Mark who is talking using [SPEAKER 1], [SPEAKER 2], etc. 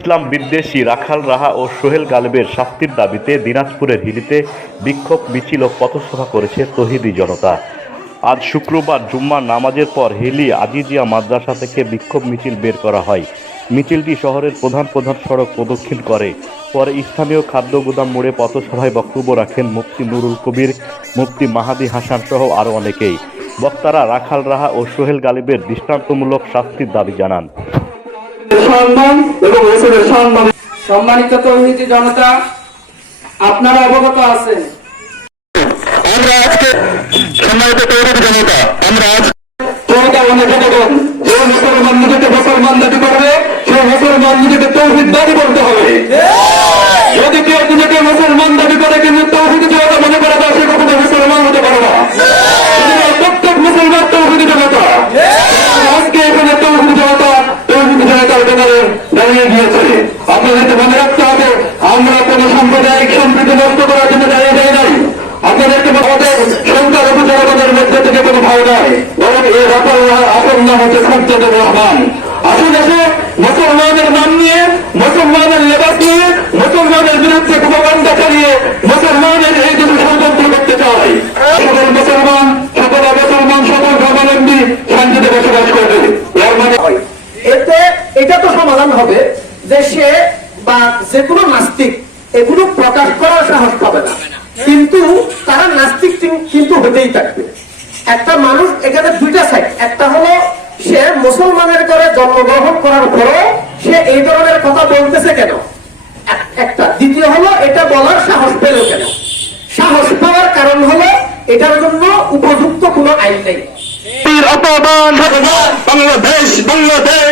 [SPEAKER 1] ইসলাম বিদ্বেষী রাখাল রাহা ও সোহেল গালেবের শাস্তির দাবিতে দিনাজপুরের হিলিতে বিক্ষোভ মিছিল ও পথসভা করেছে তহিদি জনতা। আজ শুক্রবার জুম্মার নামাজের পর হিলি আজিজিয়া মাদ্রাসা থেকে বিক্ষোভ মিছিল বের করা হয়। মিছিলটি শহরের প্রধান প্রধান সড়ক প্রদক্ষিণ করে। পরে স্থানীয় খাদ্য গুদাম মোড়ে পথসভায় বক্তব্য রাখেন মুফতি নুরুল কবির, মুফতি মাহাদি হাসান সহ আরও অনেকেই। বক্তারা রাখাল রাহা ও সোহেল গালিবের দৃষ্টান্তমূলক শাস্তির দাবি জানান।
[SPEAKER 2] সম্মান এবং রসুলের সম্মান।
[SPEAKER 3] সম্মানিত তৌহিদি জনতা আপনারা অবগত আছেন।
[SPEAKER 2] আমরা আজকে সম্মানিত তৌহিদি জনতা আমরা আজ জনতা মনে যে মুসলমান নিজেকে মুসলমান দাবি করবে সেই মুসলমান নিজেকে তৌহিদ দাবি করতে দাঁড়িয়ে গিয়েছে আপনাদেরকে মনে রাখতে হবে, আমরা কোন সাম্প্রদায়িক সম্প্রীতি নষ্ট করার জন্য দাঁড়িয়ে দেয় নাই। আপনাদেরকে আমাদের সংখ্যালঘু জনগণের মধ্যে থেকে কোনো ভয় নয় বরং এই রাতার আপন নাম হচ্ছে সজ্জাদুর রহমান। আসুন এসে মুসলমানের নাম নিয়ে, মুসলমানের লেবাস নিয়ে, মুসলমানের বিরুদ্ধে কুপকাণ্ডা চালিয়ে
[SPEAKER 4] এটা তো সমাধান হবে যে সে বা যে কোনো নাস্তিক এগুলো প্রকাশ করার সাহস পাবে না। কিন্তু তারা নাস্তিক কিন্তু হতেই থাকবে। একটা মানুষ এখানে দুইটা সাইড একটা হলো সে মুসলমানের করে জন্মগ্রহণ করার পরেও সে এই ধরনের কথা বলতেছে কেন? একটা। দ্বিতীয় হলো এটা বলার সাহস পেল কেন? সাহস পাওয়ার কারণ হলো এটার জন্য উপযুক্ত কোনো আইন নেই।
[SPEAKER 2] বাংলাদেশ বাংলাদেশ